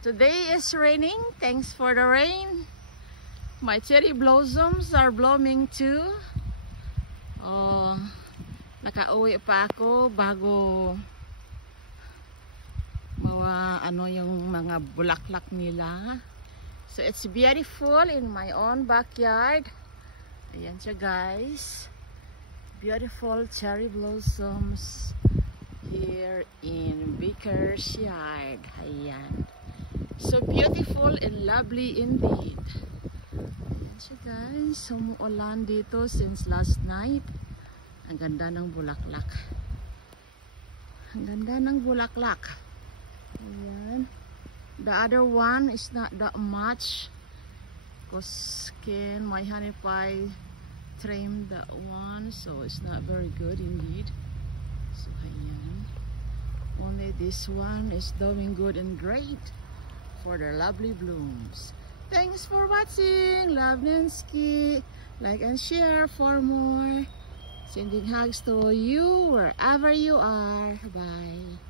Today is raining. Thanks for the rain. My cherry blossoms are blooming too. Oh, nakauwi pa ako bago yung mga bulaklak nila. So it's beautiful in my own backyard. Ayan siya guys. Beautiful cherry blossoms here in Baker's yard. Ayan. So beautiful and lovely indeed. Ayan siya guys. Umuulan dito since last night. Ang ganda ng bulaklak. Ang ganda ng bulaklak. Ayan. The other one is not that much because my honey pie trimmed that one, so it's not very good indeed. So ayan. Only this one is doing good and great for their lovely blooms. Thanks for watching. Love Nancy. Like and share for more. Sending hugs to you wherever you are. Bye.